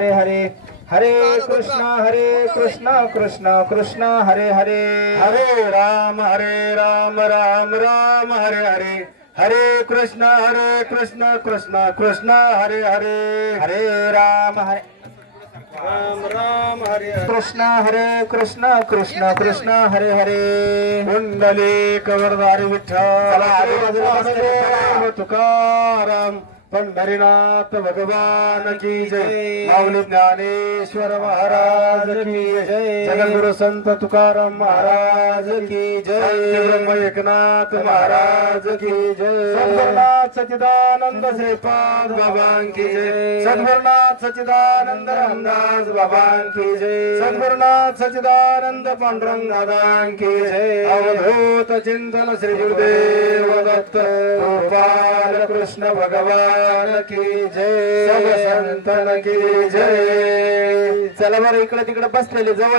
हरे हरे हरे कृष्ण हरे कृष्ण कृष्ण कृष्ण हरे हरे। हरे राम हरे राम राम राम हरे हरे। हरे कृष्ण हरे कृष्ण कृष्ण कृष्ण हरे हरे। हरे राम हरे। राम राम हरे हरे. कृष्ण हरे कृष्ण कृष्ण कृष्ण हरे हरे। कुंडली कवरदारी विठ्ठल। तुकाराम। पंढरीनाथ भगवान की जय. माऊली ज्ञानेश्वर महाराज की जय. जगद्गुरु संत तुकाराम महाराज की जय. ब्रह्म एकनाथ महाराज की जय. सद्गुरुनाथ सच्चिदानंद श्रीपाद बाबा की जय. सद्गुरुनाथ सच्चिदानंद रामदास बाबा की जय. सद्गुरुनाथ सच्चिदानंद पांडुरंग दादा की जय. अवधूत चिंतन श्री गुरुदेव दत्त गोपाल कृष्ण भगवान की जय. संतन की जय. चला बरं इकडे तिकडे बसलेले जवळ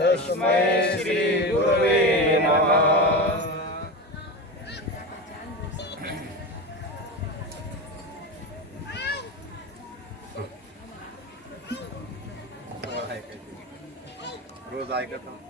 तस्मै श्री गुरवे नमः रोज ऐकत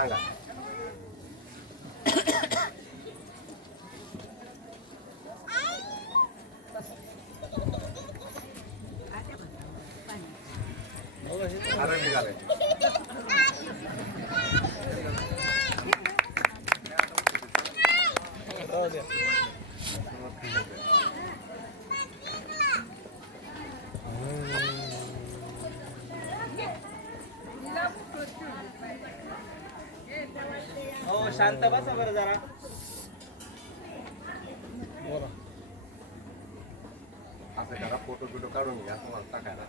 पण सांगा आरंभी झालंय. राहू द्या. हो शांत बसा बरं जरा. बोला. असं करा फोटो बिटो काढून घ्या तुम्हाला टाकायला.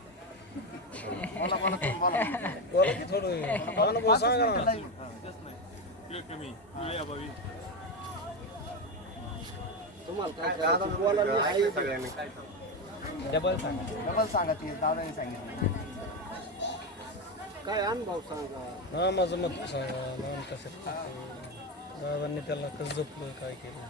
बोला की थोडं. सांगा ना. सगळ्यांनी काय सांगू. डबल सांगा. डबल सांगा ते दादाने सांगितलं. काय अनुभव सांगा? हा माझं मत सांगा कसं बाबांनी त्याला कसं जपलं काय केलं.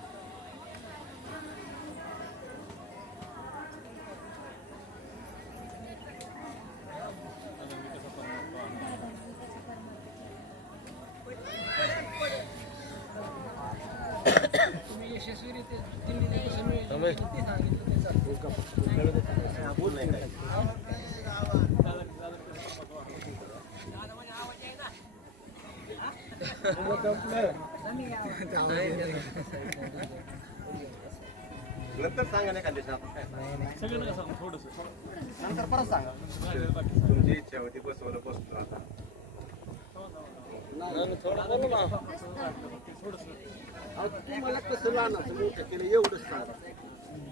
नंतर सांगा नाही का दिवसात काय नंतर परत सांगा. तुमची इच्छा होती बसवलं बसतो आता. नाही, थोडं बोलू ना. अहो, तुम्हाला कसं लहानाचं मोठं केलं एवढंच सांगा.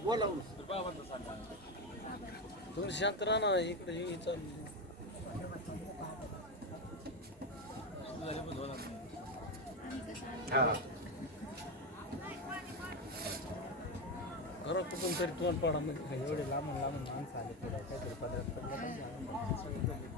बोलावून तुम्ही शांत राहा ना इकडे हे चालू. हा. घरात कुठून तरी दोन पाडामध्ये एवढे लांबून लांबून माणसं आले तुला काहीतरी पदार्थ करणं पाहिजे.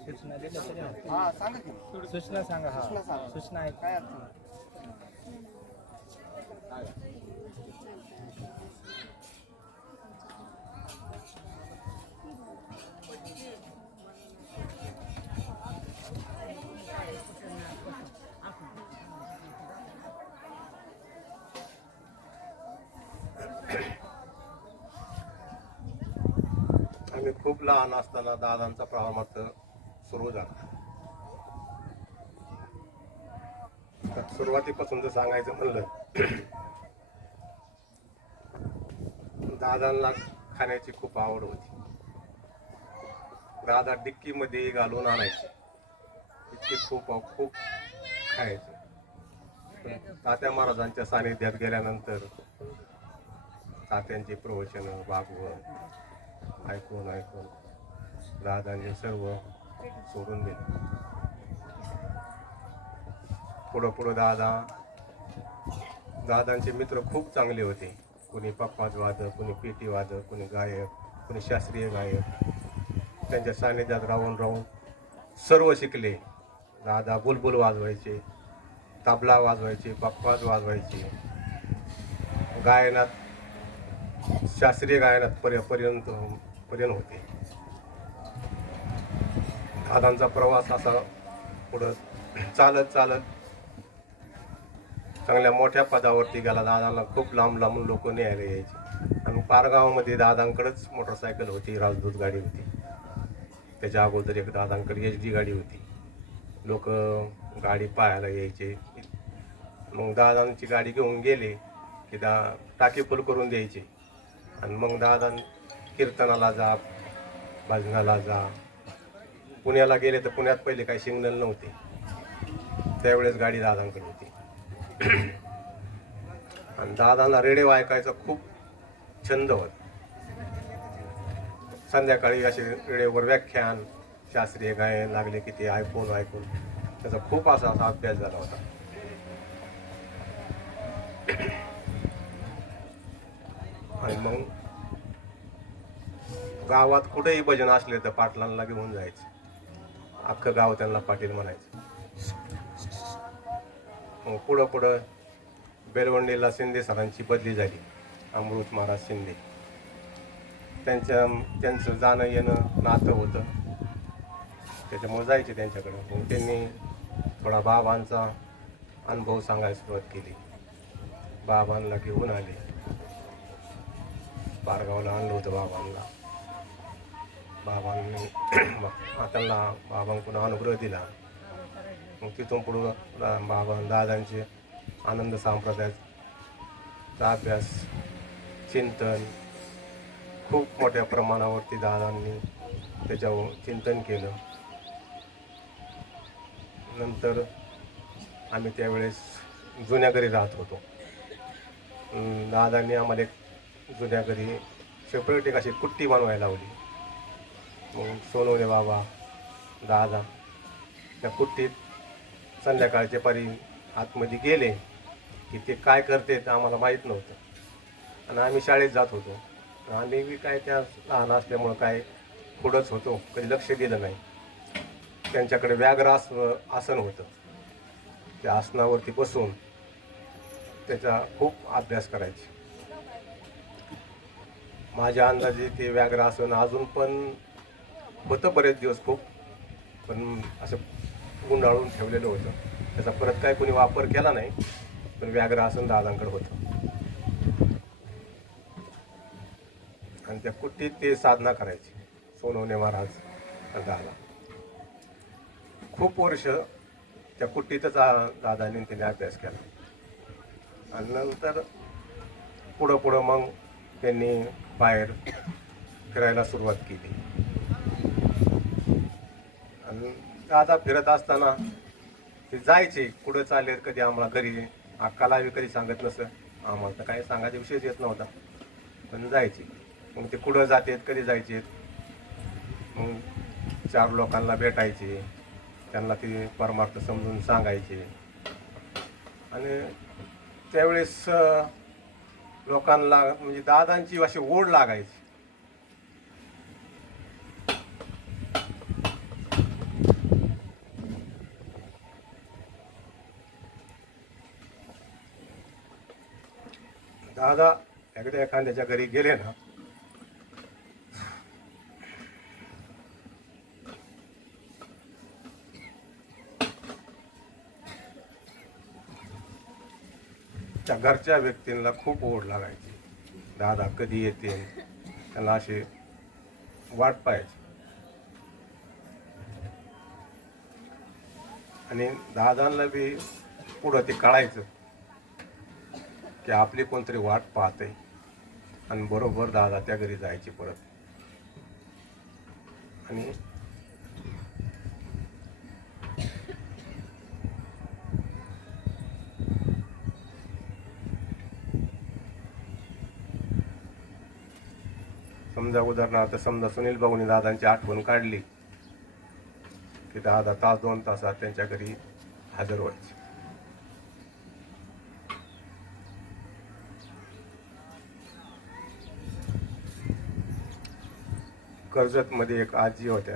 हा सांगा की सूचना सांगा हा सूचना सांगा. सूचना आहे काय अडचण मी खूप लहान असताना दादांचा प्रवामार्थ सुरू झाला. सुरुवातीपासून जर सांगायचं म्हणलं दादांना खाण्याची खूप आवड होती. दादा डिक्कीमध्ये घालून आणायचे. डिक्की खूप खूप खायचे. तात्या महाराजांच्या सानिध्यात गेल्यानंतर तात्यांची प्रवचन भागवत ऐकून ऐकून. दादांनी सर्व सोडून दिलं. पुढं पुढं दादा. दादांचे मित्र खूप चांगले होते. कोणी पप्पाज वादक कोणी पेटी वादक कोणी गायक कोणी शास्त्रीय गायक. त्यांच्या सानिध्यात राहून राहून सर्व शिकले. दादा बुलबुल वाजवायचे तबला वाजवायचे पप्पाज वाजवायचे. गायनात शास्त्रीय गायनात पर्यंत पर्यंत होते. दादांचा प्रवास असा पुढं चालत चालत चांगल्या मोठ्या पदावरती गेला. दादांना खूप लांब लांबून लोक न्यायला यायचे. आणि पारगावामध्ये दादांकडेच मोटरसायकल होती राजदूत गाडी होती. त्याच्या अगोदर एक दादांकडे एच डी गाडी होती. लोक गाडी पाहायला यायचे. मग दादांची गाडी घेऊन गेले की दा टाकी करून द्यायचे. आणि मग दादा कीर्तनाला जा भजनाला जा. पुण्याला गेले तर पुण्यात पहिले काही सिग्नल नव्हते. त्यावेळेस गाडी दादांकडे होती. आणि दादांना रेडिओ ऐकायचा खूप छंद होता. संध्याकाळी असे रेडिओवर व्याख्यान शास्त्रीय गायन लागले की ते ऐकून ऐकून त्याचा खूप असा असा अभ्यास झाला होता. आणि मग गावात कुठेही भजन असले तर पाटलांना घेऊन जायचे. अख्खं गाव त्यांना पाटील म्हणायचं. मग पुढं पुढं बेलवंडीला शिंदे सरांची बदली झाली. अमृत महाराज शिंदे. त्यांच्या त्यांचं जाणं येणं नातं होतं. त्याच्यामुळे जायचे त्यांच्याकडे. मग त्यांनी थोडा बाबांचा अनुभव सांगायला सुरुवात केली. बाबांना घेऊन आले. पारगावला आणलं होतं बाबांना. बाबांनी त्यांना बाबांकडून अनुग्रह दिला. मग तिथून पुढं बाबा दादांचे आनंद संप्रदायाचा अभ्यास चिंतन खूप मोठ्या प्रमाणावरती दादांनी त्याच्यावर चिंतन केलं. नंतर आम्ही त्यावेळेस जुन्या घरी राहत होतो. दादांनी आम्हाला एक जुन्या घरी सेपरेट एक अशी कुट्टी बनवायला लावली. हो, सोनवणे बाबा दादा. त्या कुट्टीत संध्याकाळचे पारी आतमध्ये गेले की ते काय करते ते आम्हाला माहीत नव्हतं. आणि आम्ही शाळेत जात होतो. आम्ही बी काय त्या लहान असल्यामुळं काय पुढंच होतो कधी लक्ष दिलं नाही. त्यांच्याकडे व्याघ्र आस आसन होतं. त्या आसनावरती बसून त्याचा खूप अभ्यास करायचे. माझ्या अंदाजे ते व्याघ्र आसन अजून पण होतं बरेच दिवस खूप पण असं गुंडाळून ठेवलेलं होतं. त्याचा परत काय कोणी वापर केला नाही पण व्याघ्र आसन दादांकडे होतं. आणि त्या कुट्टीत ते साधना करायची सोनवणे महाराज दादा. खूप वर्ष त्या कुट्टीतच दादाने दादांनी त्याने अभ्यास केला. आणि नंतर पुढं पुढं मग त्यांनी बाहेर फिरायला सुरुवात केली. आता फिरत असताना ते जायचे कुठं चालले कधी आम्हाला घरी अक्काला कधी सांगत नसं. आम्हाला तर काही सांगायचा विषयच येत नव्हता. पण जायचे. मग ते कुठं जातेत कधी जायचे? मग चार लोकांना भेटायचे. त्यांना ते परमार्थ समजून सांगायचे. आणि त्यावेळेस लोकांना म्हणजे दादांची अशी ओढ लागायची. दादा एकदा एखाद्याच्या घरी गेले ना त्या घरच्या व्यक्तींना खूप ओढ लागायची. दादा कधी येते? त्यांना असे वाट पाहायची. आणि दादांना बी पुढं ते कळायचं. की आपली कोणतरी वाट पाहते. आणि बरोबर दादा त्या घरी जायची परत. आणि समजा उदाहरणार्थ समजा सुनील भाऊनी दादांची आठवण काढली की दादा तास दोन तासात त्यांच्या घरी हजर व्हायचे. कर्जतमध्ये एक आजी होत्या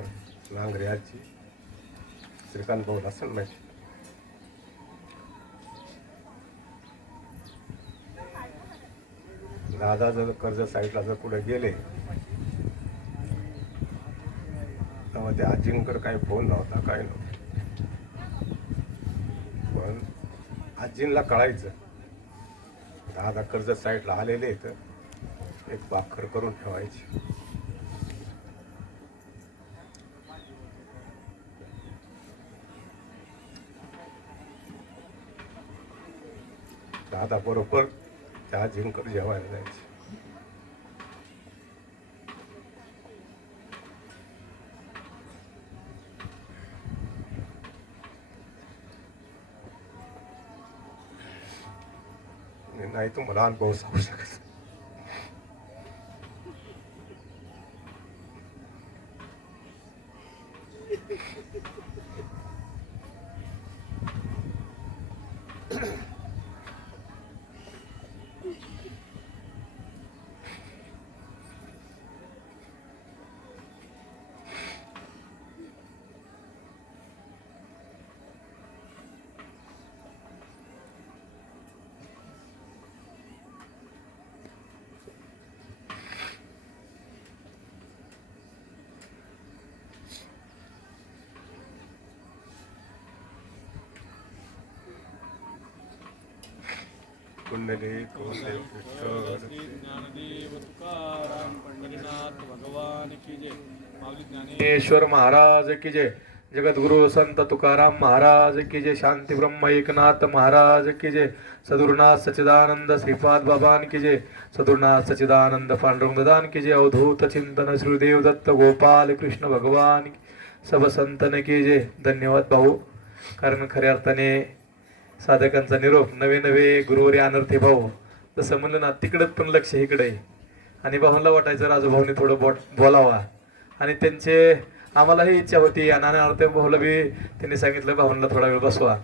नांगरे आजी. श्रीकांत भाऊ असेल माहिती. दादा जर कर्ज साईडला जर पुढे गेले तेव्हा त्या आजींकडे काही फोन नव्हता काय नव्हतं. पण आजींना कळायचं दादा कर्जत साईडला आलेले तर एक बाखर करून ठेवायची. दादा बरोबर त्या आजींकडे जेवायला जायचे नाही तुम्हाला अनुभव सांगू शकत कुंडली कुंडली श्री ज्ञानदेव तुकाराम पंढरीनाथ भगवान की जय। ज्ञानेश्वर महाराज की जय। जगद्गुरु संत तुकाराम महाराज की जय। शांती ब्रह्म एकनाथ महाराज की जय। सदुर्नाथ सचिदानंद श्रीपाद बाबान की जय। सदुर्नाथ सचिदानंद पांडुरंग ददान की जय। अवधूत चिंतन श्रीदेव दत्त गोपाल कृष्ण भगवान सब संतन की जय। धन्यवाद भाऊ। कारण खऱ्या अर्थाने साधकांचा निरोप नवे नवे गुरुवारी अनर्थे भाऊ. तसं म्हणलं ना तिकडं पण लक्ष इकडे. आहे. आणि भाऊला वाटायचं राजूभाऊने थोडं बोट बोलावा. आणि त्यांचे आम्हालाही इच्छा होती. आणि अनार्थ भाऊला बी त्यांनी सांगितलं भाऊंना थोडा वेळ बसवा.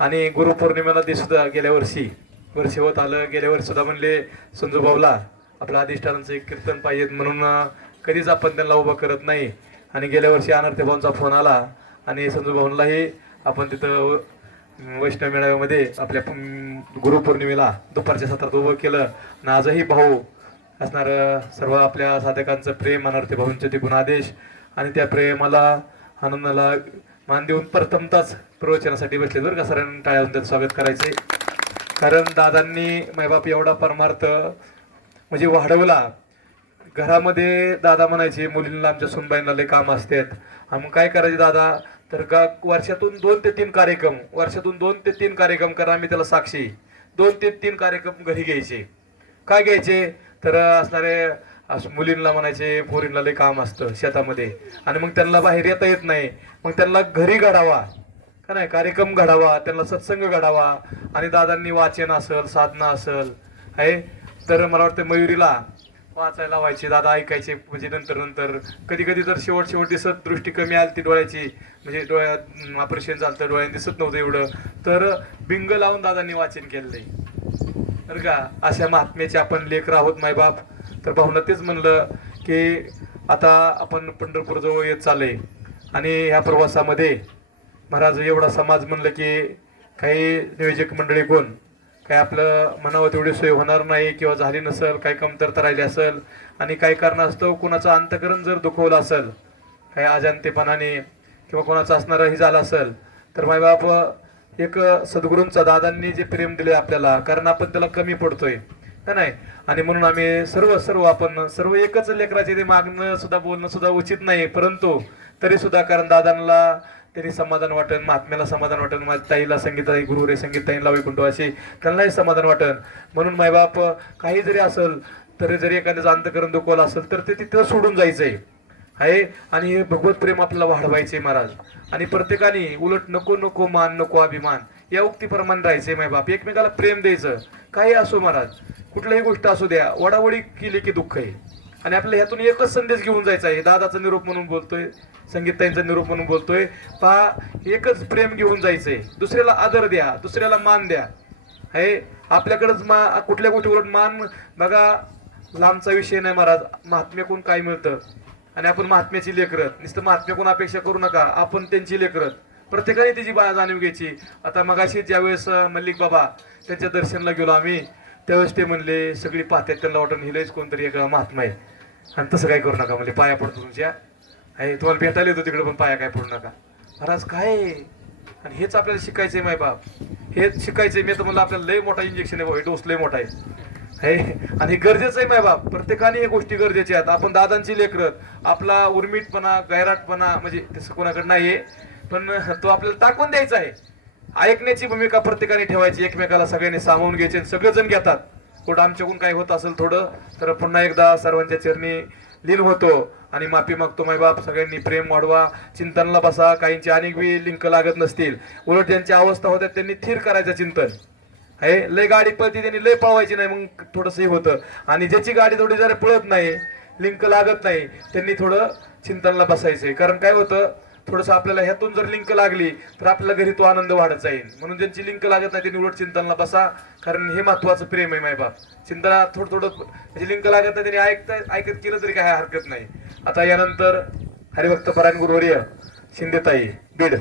आणि गुरुपौर्णिमेला ते सुद्धा गेल्या वर्षी वर्षी होत आलं. गेल्या वर्षी सुद्धा म्हणले संजू भाऊला आपल्या अधिष्ठानाचं एक कीर्तन पाहिजेत म्हणून कधीच आपण त्यांना उभं करत नाही. आणि गेल्या वर्षी अनर्थ भाऊंचा फोन आला. आणि संजू भाऊंलाही आपण तिथं वैष्णव मेळाव्यामध्ये आपल्या गुरुपौर्णिमेला दुपारच्या सत्रात उभं केलं. आणि आजही भाऊ असणार सर्व आपल्या साधकांचं प्रेम अनर्थ भाऊंचे ते गुणादेश आणि त्या प्रेमाला आनंदाला मान देऊन प्रथमताच प्रवचनासाठी बसले बरं का सरांनी. टाळ्या त्याचं स्वागत करायचे. कारण दादांनी मायबाप एवढा परमार्थ म्हणजे वाढवला. घरामध्ये दादा म्हणायचे मुलींना आमच्या सुनबाईंना लय काम असतात. आणि मग काय करायचे दादा? तर का वर्षातून दोन ते तीन कार्यक्रम वर्षातून दोन ते तीन कार्यक्रम करा मी त्याला साक्षी. दोन ते तीन कार्यक्रम घरी घ्यायचे. काय घ्यायचे? तर असणारे मुलींना म्हणायचे पोरींना लय काम असतं शेतामध्ये. आणि मग त्यांना बाहेर येता येत नाही. मग त्यांना घरी घडावा. का नाही? कार्यक्रम घडावा त्यांना सत्संग घडावा. आणि दादांनी वाचन असल साधना असल. आहे? तर मला वाटतं मयुरीला वाचायला व्हायचे दादा ऐकायचे म्हणजे नंतर नंतर. कधी कधी जर शेवट शेवट दिसत दृष्टी कमी आली ती डोळ्याची. म्हणजे डोळ्यात ऑपरेशन झालं तर डोळ्यात दिसत नव्हतं एवढं. तर बिंग लावून दादांनी वाचन केलंय. तर का? अशा महात्म्याचे आपण लेकर आहोत मायबाप तर भाऊला तेच म्हणलं की आता आपण पंढरपूर जवळ येत चाललंय. आणि ह्या प्रवासामध्ये महाराज एवढा समाज म्हणलं की काही नियोजक मंडळी कोण? काय आपलं म्हणावं तेवढी सोय होणार नाही किंवा झाली नसेल काही कमतरता राहिली असेल आणि काही कारणास्तव कुणाचं अंतकरण जर दुखवलं असेल काही अजांतेपणाने किंवा कोणाचं असणारंही झालं असेल तर मायबाप एक सद्गुरूंचा दादांनी जे प्रेम दिले आपल्याला कारण आपण त्याला कमी पडतोय का नाही? आणि म्हणून आम्ही सर्व सर्व आपण सर्व एकच लेकराचे ते मागणं सुद्धा बोलणं सुद्धा उचित नाही परंतु तरी सुद्धा कारण दादांना त्यांनी समाधान वाटन महात्म्याला समाधान वाटन माझ्या ताईला संगीताई गुरु रे संगीत ताईला वैकुंठवाशी त्यांनाही समाधान वाटन. म्हणून मायबाप काही जरी असेल तरी जरी एखाद्याचं अंतकरण दुखवलं असेल तर ते तिथं सोडून जायचंय. आहे? आणि हे भगवत प्रेम आपल्याला वाढवायचे महाराज. आणि प्रत्येकाने उलट नको नको मान नको अभिमान या उक्तीप्रमाणे राहायचे माय बाप एकमेकाला प्रेम द्यायचं. काही असो महाराज कुठल्याही गोष्ट असू द्या वडावडी केली की दुःख आहे. आणि आपल्या ह्यातून एकच संदेश घेऊन जायचा आहे. दादाचा निरोप म्हणून बोलतोय संगीताईंचा निरोप म्हणून बोलतोय. पहा एकच प्रेम घेऊन जायचंय. दुसऱ्याला आदर द्या दुसऱ्याला मान द्या. हे आपल्याकडंच मा कुठल्या गोष्टीवर मान बघा लांबचा विषय नाही महाराज. महात्म्याकून काय मिळतं? आणि आपण महात्म्याची लेकरत नुसतं महात्म्याकून अपेक्षा करू नका. आपण त्यांची लेकरत प्रत्येकाने त्याची बा जाणीव घ्यायची. आता मगाशी ज्यावेळेस मल्लिक बाबा त्यांच्या दर्शनला गेलो आम्ही त्यावेळेस ते म्हणले सगळी पाहतात त्यांना वाटून हिलेच कोणतरी एक महात्मा आहे. आणि तसं काय करू नका म्हणजे पाया पडतो तुमच्या. आहे तुम्हाला भेटायला येतो तिकडे पण पाया काय पडू नका. महाराज काय? आणि हेच आपल्याला शिकायचंय माय बाप. हेच शिकायचंय. मी तर म्हणलं आपल्याला लय मोठा इंजेक्शन आहे भाऊ, हे डोस लय मोठा आहे. हे आणि गरजेचं आहे माय बाप. प्रत्येकाने या गोष्टी गरजेच्या आहेत. आपण दादांची लेकरत आपला उर्मीटपणा गैराटपणा म्हणजे तसं कोणाकडे आहे पण तो आपल्याला टाकून द्यायचा आहे. ऐकण्याची भूमिका प्रत्येकाने ठेवायची एकमेकाला सगळ्यांनी सामावून घ्यायचे आणि सगळेजण घेतात. कुठं आमच्याकडून काही होत असेल थोडं तर पुन्हा एकदा सर्वांच्या चरणी लीन होतो. आणि माफी मागतो माय बाप सगळ्यांनी प्रेम वाढवा चिंतनला बसा काहींची अनेक वेळी लिंक लागत नसतील. उलट ज्यांची अवस्था होत्या त्यांनी थिर करायचं चिंतन. हे लय गाडी पळती त्यांनी लय पळवायची नाही मग थोडंसं हे होतं. आणि ज्याची गाडी थोडी जरा पळत नाही लिंक लागत नाही त्यांनी थोडं चिंतनला बसायचं कारण काय होतं थोडस आपल्याला ह्यातून जर लिंक लागली तर आपल्याला घरी तो आनंद वाढत जाईल. म्हणून ज्यांची लिंक लागत नाही त्यांनी उलट चिंतनला बसा. कारण हे महत्वाचं प्रेम आहे मायबाप चिंतना थोडं थोडं त्याची लिंक लागत नाही त्यांनी ऐकता ऐकत केलं तरी काय हरकत नाही. आता यानंतर हरिभक्त परायण गुरुवर्य शिंदेताई बीड.